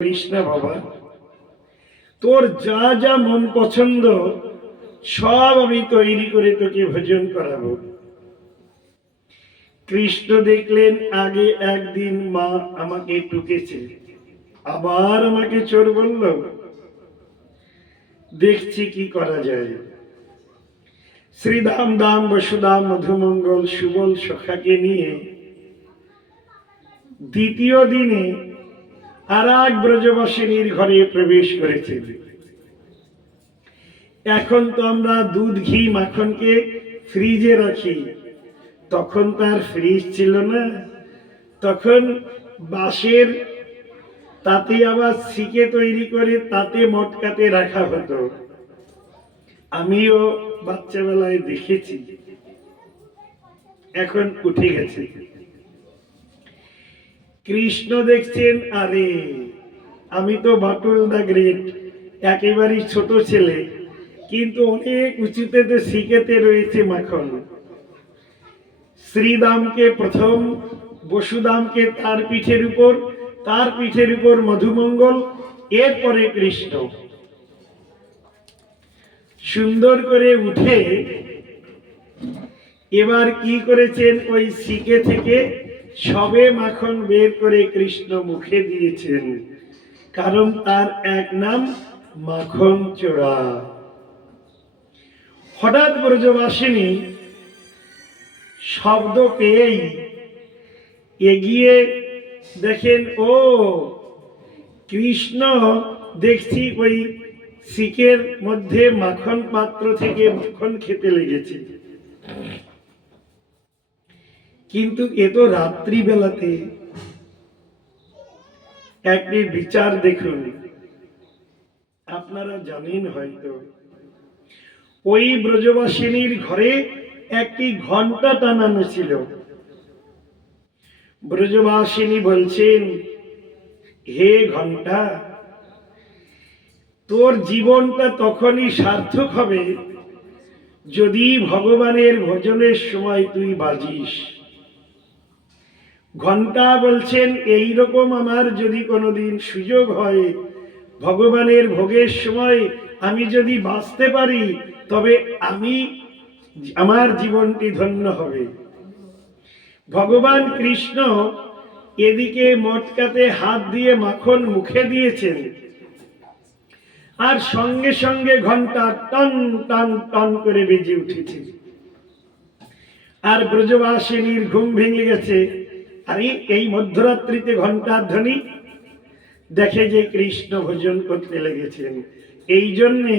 কৃষ্ণ বাবা, তোর যা যা মন পছন্দ সব আমি তৈরি করে তোকে ভোজন করাবো। কৃষ্ণ দেখলেন আগে একদিন মা আমাকে টুকেছে, আবার আমাকে চোর বলল। দেখছি কি করা যায়। শ্রীধাম দাম বসুধাম মধুমঙ্গল সুবল সখাকে নিয়ে দ্বিতীয় দিনে আর এক ব্রজবাসিনীর ঘরে প্রবেশ করেছে। এখন তো আমরা দুধ ঘি মাখনকে ফ্রিজে রাখি, তখন তার ফ্রিজ ছিল না। তখন বাঁশের তাতে আবার শিকে তৈরি করে তাতে মটকাতে রাখা হতো। আমিও বাচ্চাবেলায় দেখেছি, এখন উঠে গেছে। কৃষ্ণ দেখছেন, আরে আমি তো বাটুল দা গ্রেট, একেবারেই ছোট ছেলে, কিন্তু অনেক উঁচুতে তো শিকেতে রয়েছে মাখন। শ্রীদামকে প্রথম, বসুদামকে তার পিঠের উপর, তার পিঠের উপর মধুমঙ্গল, এরপরে কৃষ্ণ। সুন্দর করে উঠে এবার কি করেছেন, ওই শিকে থেকে সবে মাখন বের করে কৃষ্ণ মুখে দিয়েছেন, কারণ তার এক নাম মাখন চোরা। হঠাৎ ব্রজবাসিনী শব্দ পেয়েই এগিয়ে দেখেন, ও কৃষ্ণ দেখছি ওই শিকের মধ্যে মাখন পাত্র থেকে মাখন খেতে লেগেছে। কিন্তু এ তো রাত্রিবেলাতে। একটি বিচার দেখুন, আপনারা জানেন হয়তো, ওই ব্রজবাসিনীর ঘরে একটি ঘন্টা টানানো ছিল। ব্রজবাসিনী বলছেন, হে ঘন্টা, তোর জীবনটা তখনই সার্থক হবে যদি ভগবানের ভজনের সময় তুই বাজিস। ঘন্টা বলছেন, এই রকম আমার যদি কোনোদিন সুযোগ হয়, ভগবানের ভোগের সময় আমি যদি বাঁচতে পারি, তবে আমার জীবনটি ধন্য হবে। ভগবান কৃষ্ণ এদিকে মটকাতে হাত দিয়ে মাখন মুখে দিয়েছেন, আর সঙ্গে সঙ্গে ঘন্টা টন টন টন করে বেজে উঠেছে। আর ব্রজবাসিনীর ঘুম ভেঙে গেছে। আরে এই মধ্যরাত্রিতে ঘন্টার ধ্বনি, দেখে যে কৃষ্ণ ভোজন করতে লেগেছেন। এই জন্যে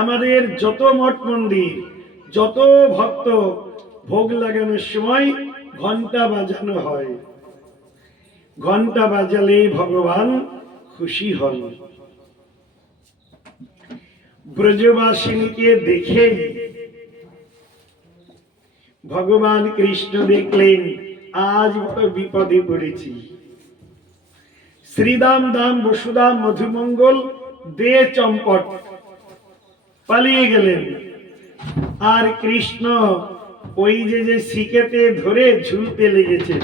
আমাদের যত মঠ মন্দির, যত ভক্ত ভোগ লাগানোর সময় ঘন্টা বাজানো হয়। ঘন্টা বাজালে ভগবান খুশি হন। ব্রজবাসিনীকে দেখে ভগবান কৃষ্ণ দেখলেন, আজ বড় বিপদে পড়েছি। শ্রীদাম দাম বসুদাম মধুমঙ্গল দে চম্পট পালিয়ে গেলেন। আর কৃষ্ণ ওই যে শিকেতে ধরে ঝুলতে লেগেছেন,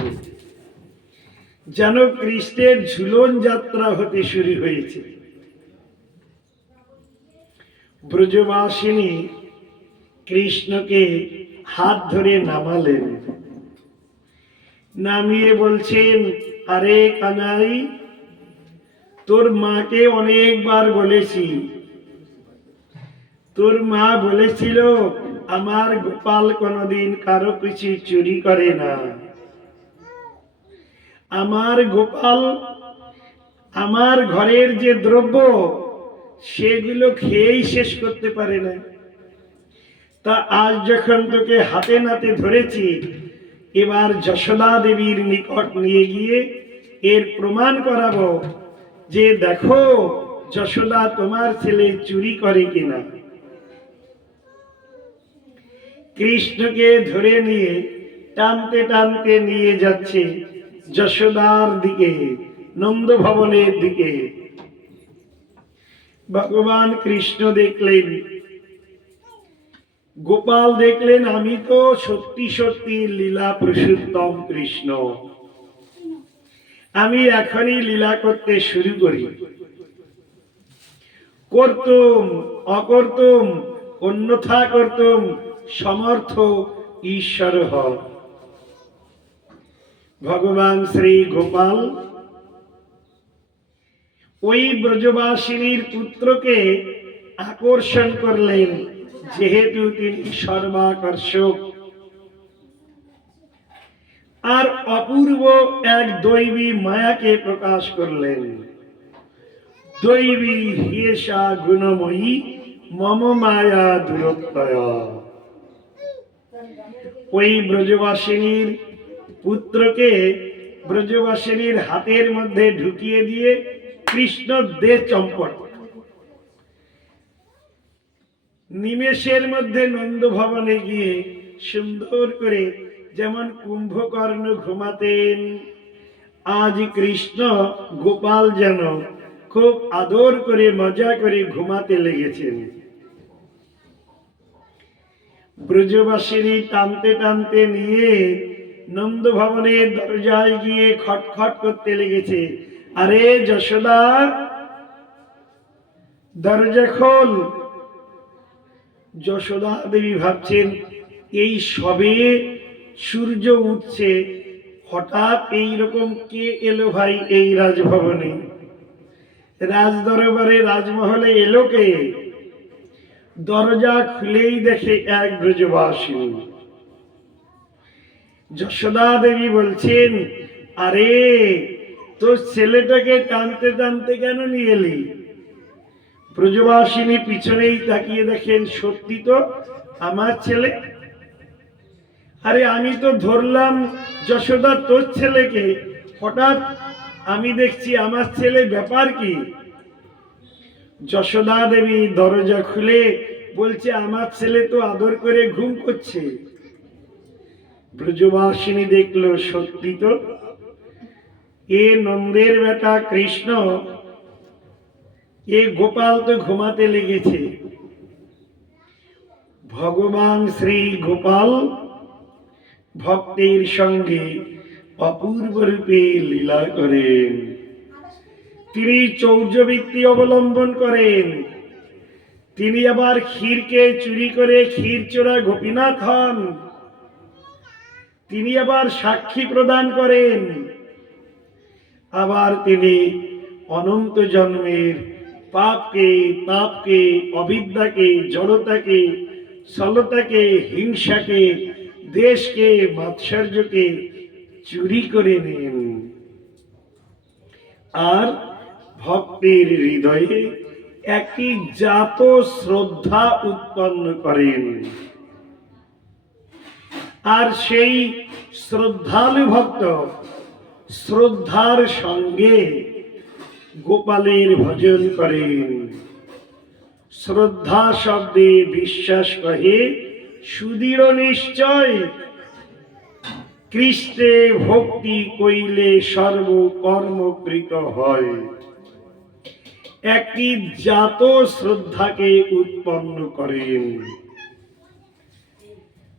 যেন কৃষ্ণের ঝুলন যাত্রা হতে শুরু হয়েছে। ব্রজবাসিনী কৃষ্ণকে হাত ধরে নামালেন, নামিয়ে বলছেন, আরে কানাই, তোর মাকে অনেকবার বলেছি, তোর মা বলেছিল আমার গোপাল কোনোদিন কারো কিছু চুরি করে না। আমার গোপাল আমার ঘরের যে দ্রব্য সেগুলো খেয়েই শেষ করতে পারে না। তা আজ যখন তোকে হাতে নাতে ধরেছি, এবার যশোদা দেবীর নিকট নিয়ে গিয়ে এর প্রমাণ করাবো যে দেখো যশোদা তোমার ছেলে চুরি করে কিনা। কৃষ্ণকে ধরে নিয়ে টানতে টানতে নিয়ে যাচ্ছে যশোদার দিকে, নন্দ ভবনের দিকে। ভগবান কৃষ্ণ দেখলেন, গোপাল দেখলেন, আমি তো সত্যি সত্যি লীলা পুরুষোত্তম কৃষ্ণ। আমি এখনই লীলা করতে শুরু করি। করতুম অকর্তুম অন্যথা করতুম সমর্থ ঈশ্বর হ। ভগবান শ্রী গোপাল ওই ব্রজবাসিনীর পুত্রকে আকর্ষণ করলেন, যেহেতু তিনি সর্বাকর্ষক, আর অপূর্ব এক দৈবী মায়াকে প্রকাশ করলেন। দৈবী হিয়েষা গুণময়ী মম মায়া দূরত্বয়। ওই ব্রজবাসিনীর পুত্রকে ব্রজবাসিনীর হাতের মধ্যে ঢুকিয়ে দিয়ে কৃষ্ণ দে চম্পট। নিমেষের মধ্যে নন্দ ভবনে গিয়ে সুন্দর করে যেমন কুম্ভকর্ণ ঘুমাতেন, আজ কৃষ্ণ গোপাল যেন খুব আদর করে মজা করে ঘুমাতে লেগেছেন। ব্রজবাসিনী টানতে টানতে নিয়ে নন্দ ভবনের দরজায় গিয়ে খটখট করতে লেগেছে, আরে যশোদা দরজা খোল। যশোদা দেবী ভাবছেন এই সবে সূর্য উঠছে, হঠাৎ এইরকম কে এলো ভাই এই রাজভবনে, রাজ দরবারে রাজমহলে এলো কে? দরজা খুলেই দেখে এক ব্রজবাসিনী। যশোদা দেবী বলছেন, আরে তোর ছেলেটাকে টানতে টানতে কেন নিয়ে এলি? ব্রজবাসিনী পিছনেই তাকিয়ে দেখেন, সত্যি তো আমার ছেলে। আরে আমি তো ধরলাম যশোদা তোর ছেলেকে, হঠাৎ আমি দেখছি আমার ছেলে, ব্যাপার কি? যশোদা দেবী দরজা খুলে বলছে, আমার ছেলে তো আদর করে ঘুম করছে। ব্রজবাসিনী দেখলো সত্যি তো, এ নন্দের বেটা কৃষ্ণ, এ গোপাল তো ঘুমাতে লেগেছে। ভগবান শ্রী গোপাল ভক্তের সঙ্গে অপূর্ব রূপে লীলা করেন। তিনি চৌর্যবৃত্তি অবলম্বন করেন। তিনি আবার ক্ষীরকে চুরি করে ক্ষীর চোরা গোপীনাথ হন। তিনি আবার সাক্ষী প্রদান করেন। আবার তিনি অনন্ত জন্মের পাপকে, তাপকে, অবিদ্যাকে, জড়তাকে, ছলতাকে, হিংসাকে, দেশকে, মাৎসর্যকে চুরি করে নেন, আর ভক্তের হৃদয়ে একটি জাত শ্রদ্ধা উৎপন্ন করেন। আর সেই শ্রদ্ধালু ভক্ত শ্রদ্ধার সঙ্গে গোপালের ভজন করেন। শ্রদ্ধা শব্দে বিশ্বাস কহে সুদৃঢ় নিশ্চয়, কৃষ্ণে ভক্তি কইলে সর্বকর্মকৃত হয়। একটি জাত শ্রদ্ধাকে উৎপন্ন করেন।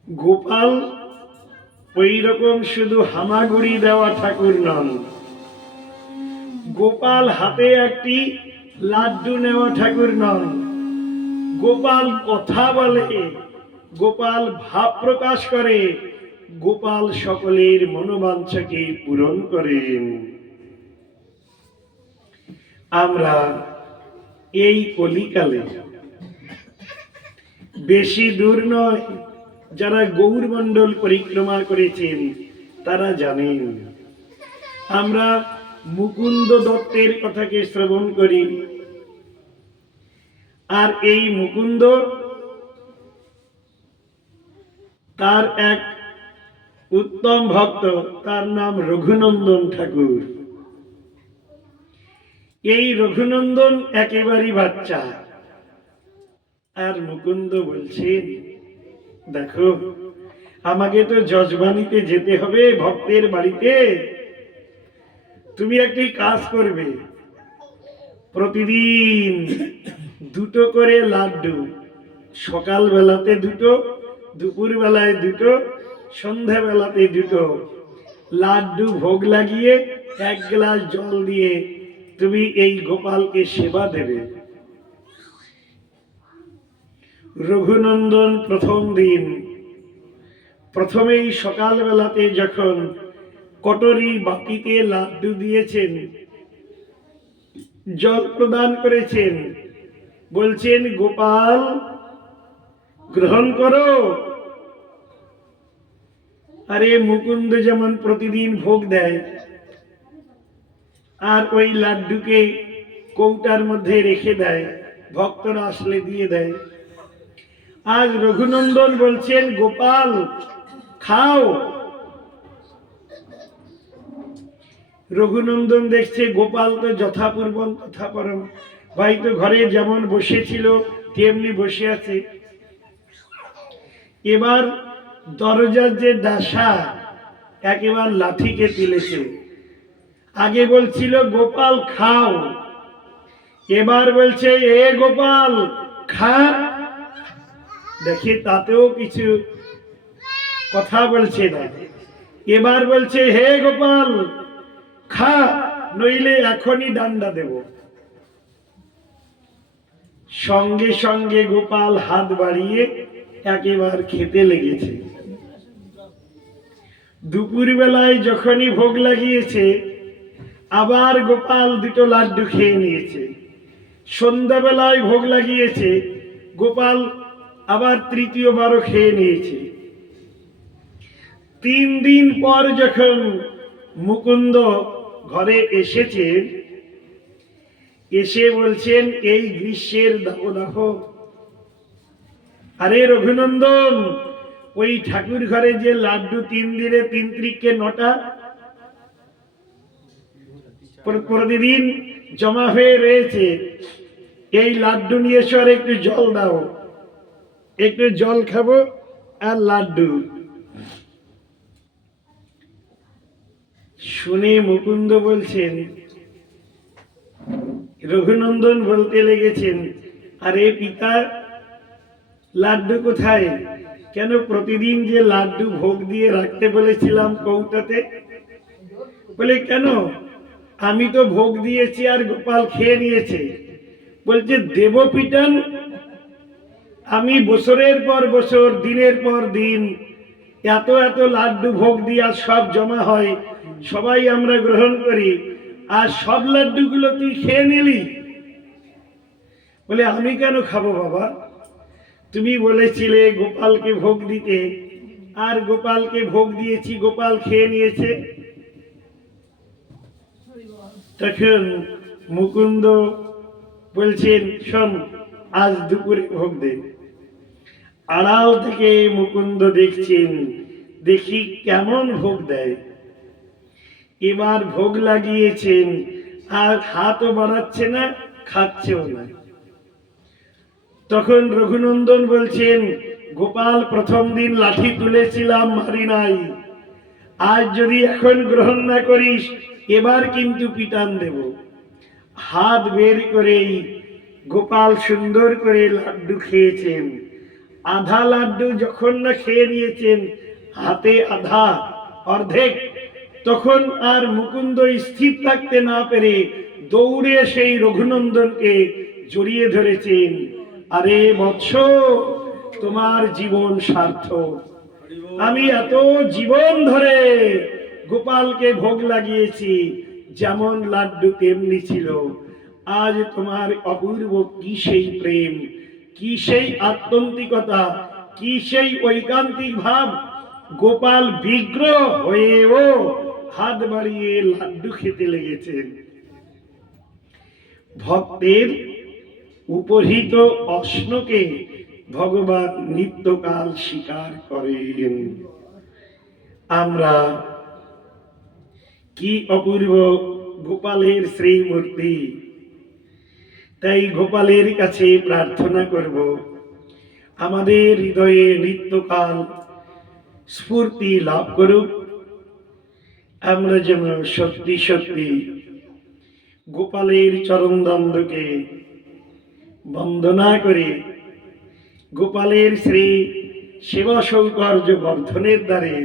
গোপাল ওই রকম শুধু হামাগুড়ি দেওয়া ঠাকুর নন। গোপাল হাতে একটি লাড্ডু নেওয়া ঠাকুর নন। গোপাল কথা বলে, গোপাল ভাব প্রকাশ করে, গোপাল সকলের মনোবাঞ্ছাকে পূরণ করেন। আমরা এই কলিকালে বেশি দূর নয়, যারা গৌরমণ্ডল পরিক্রমা করেছেন তারা জানেন, আমরা মুকুন্দ দত্তের কথাকে শ্রবণ করি। আর এই মুকুন্দ, তার এক উত্তম ভক্ত, তার নাম রঘুনন্দন ঠাকুর। এই রঘুনন্দন একেবারেই বাচ্চা। আর মুকুন্দ বলছেন, দেখো আমাকে তো যজবানিতে যেতে হবে ভক্তের বাড়িতে, তুমি একটি কাজ করবে, প্রতিদিন দুটো করে লাড্ডু, সকাল বেলাতে দুটো, দুপুর বেলায় দুটো, সন্ধ্যা বেলাতে দুটো লাড্ডু ভোগ লাগিয়ে এক গ্লাস জল দিয়ে তুমি এই গোপালকে সেবা দেবে। রঘুনন্দন প্রথম দিন প্রথমেই সকালবেলাতে যখন কটরি বাটিতে লাড্ডু দিয়েছেন, জল প্রদান করেছেন, বলছেন গোপাল গ্রহণ করো। আরে মুকুন্দ যেমন প্রতিদিন ভোগ দেয় আর ওই লাড্ডুকে কৌটার মধ্যে রেখে দেয়, ভক্তরা আসলে দিয়ে দেয়, আজ রঘুনন্দন বলছেন গোপাল খাও। রঘুনন্দন দেখছে গোপাল তো যথাপূর্বম তথাপরম, হয়তো ঘরে যেমন বসেছিল তেমনি বসে আছে। এবার দরজার যে ডাসা একেবারে লাঠিকে তুলেছে। আগে বলছিল গোপাল খাও, এবার বলছে এ গোপাল খা। দেখে তাতেও কিছু কথা বলছে না, এবার বলছে হে গোপাল খা, নইলে এখনই ডান্ডা দেব। সঙ্গে সঙ্গে গোপাল হাত বাড়িয়ে একেবারে খেতে লেগেছে। দুপুর বেলায় যখনই ভোগ লাগিয়েছে আবার গোপাল দুটো লাড্ডু খেয়ে নিয়েছে। সন্ধ্যাবেলায় ভোগ লাগিয়েছে, গোপাল আবার তৃতীয়বারও খেয়ে নিয়েছে। 3 দিন পর যখন মুকুন্দ ঘরে এসেছে, এসে বলছেন এই গ্রীষ্মের দাবদাহ। আরে রঘুনন্দন, ওই ঠাকুর ঘরে যে লাড্ডু 3 দিনে 3 ত্রিকে 9টা প্রতিদিন জমা হয়ে রয়েছে, এই লাড্ডু নিয়ে এসো, আর একটু জল দাও, একটু জল খাবো আর লাড্ডু। শুনে মুকুন্দ বলছেন, রঘুনন্দন বলতে লেগেছেন আরে পিতা লাড্ডু কোথায়? কেন প্রতিদিন যে লাড্ডু ভোগ দিয়ে রাখতে বলেছিলাম কৌটাতে? বলে কেন, আমি তো ভোগ দিয়েছি আর গোপাল খেয়ে নিয়েছে। বলছে দেব পিটান, আমি বছরের পর বছর দিনের পর দিন এত এত লাড্ডু ভোগ দিয়ে আর সব জমা হয়, সবাই আমরা গ্রহণ করি, আর সব লাড্ডুগুলো তুই খেয়ে নিলি। বলে আমি কেন খাবো বাবা, তুমি বলেছিলে গোপালকে ভোগ দিতে, আর গোপালকে ভোগ দিয়েছি, গোপাল খেয়ে নিয়েছে। তখন মুকুন্দ বলছেন শোন, আজ দুপুরে ভোগ দে। আড়াল থেকে মুকুন্দ দেখছেন, দেখি কেমন ভোগ দেয়। এবার ভোগ লাগিয়েছেন আর হাতও বাড়াচ্ছে না, খাচ্ছেও না। তখন রঘুনন্দন বলছেন গোপাল প্রথম দিন লাঠি তুলেছিলাম, মারি নাই, আজ যদি এখন গ্রহণ না করিস এবার কিন্তু পিটান দেব। হাত বের করেই গোপাল সুন্দর করে লাড্ডু খেয়েছেন। আধা লাড্ডু যখন না খেয়ে নিয়েছেন, হাতে আধা অর্ধেক, তখন আর মুকুন্দ স্থির থাকতে না পেরে দৌড়ে সেই রঘুনন্দনকে জড়িয়ে ধরেছেন। আরে বৎস, তোমার জীবন সার্থক। আমি এত জীবন ধরে গোপালকে ভোগ লাগিয়েছি, যেমন লাড্ডু তেমনি ছিল। আজ তোমার অপূর্ব কি সেই প্রেম, কি সেই আত্যন্তিকতা, কি সেই ঐকান্তিক ভাব। গোপাল বিগ্রহ হয়েও হাত বাড়িয়ে লাড্ডু খেতে লেগেছেন। ভক্তের উপহিত অশ্নকে ভগবান নিত্যকাল স্বীকার করেন। আমরা কি অপূর্ব গোপালের শ্রীমূর্তি। তাই গোপালের কাছে প্রার্থনা করব, আমাদের হৃদয়ে নিত্যকাল স্ফূর্তি লাভ করুক। আমরা যেন সত্যি সত্যি গোপালের চরণদ্বন্দ্বকে বন্দনা করে গোপালের শ্রী সেবা সৌকর্য বর্ধনের দ্বারে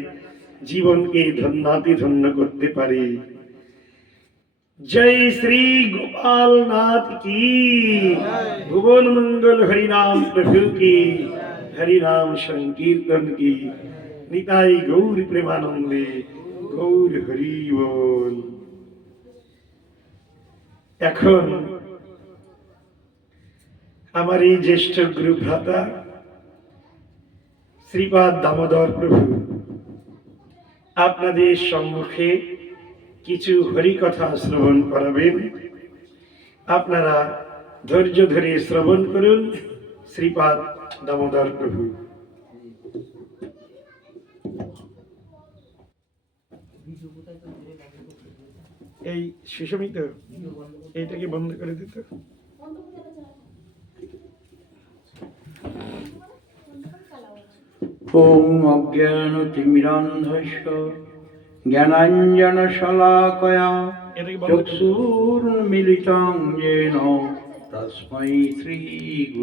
জীবনকে ধন্যাতিধন্য করতে পারি। जय श्री गोपाल नाथ की, भुवन मंगल हरि नाम प्रभु की, हरि नाम संकीर्तन की, निताई गौर प्रेमानंदे, गौर हरि बोल। এখন আমার এই জ্যেষ্ঠ গুরু ভ্রাতা শ্রীপাদ দামোদর প্রভু আপনাদের সম্মুখে কিছু হরিকথা শ্রবণ করাবেন। আপনারা ধৈর্য ধরে শ্রবণ করুন। শ্রীপাদ দামোদর প্রভু। এই সুশমিত এইটাকে বন্ধ করে দিত। ওম অজ্ঞানতিমিরান্ধস্য জ্ঞানাঞ্জনশলাকয়া এটাকে বন্ধ করে দিত। চক্ষুর্মিলিतं येन তস্मै শ্রী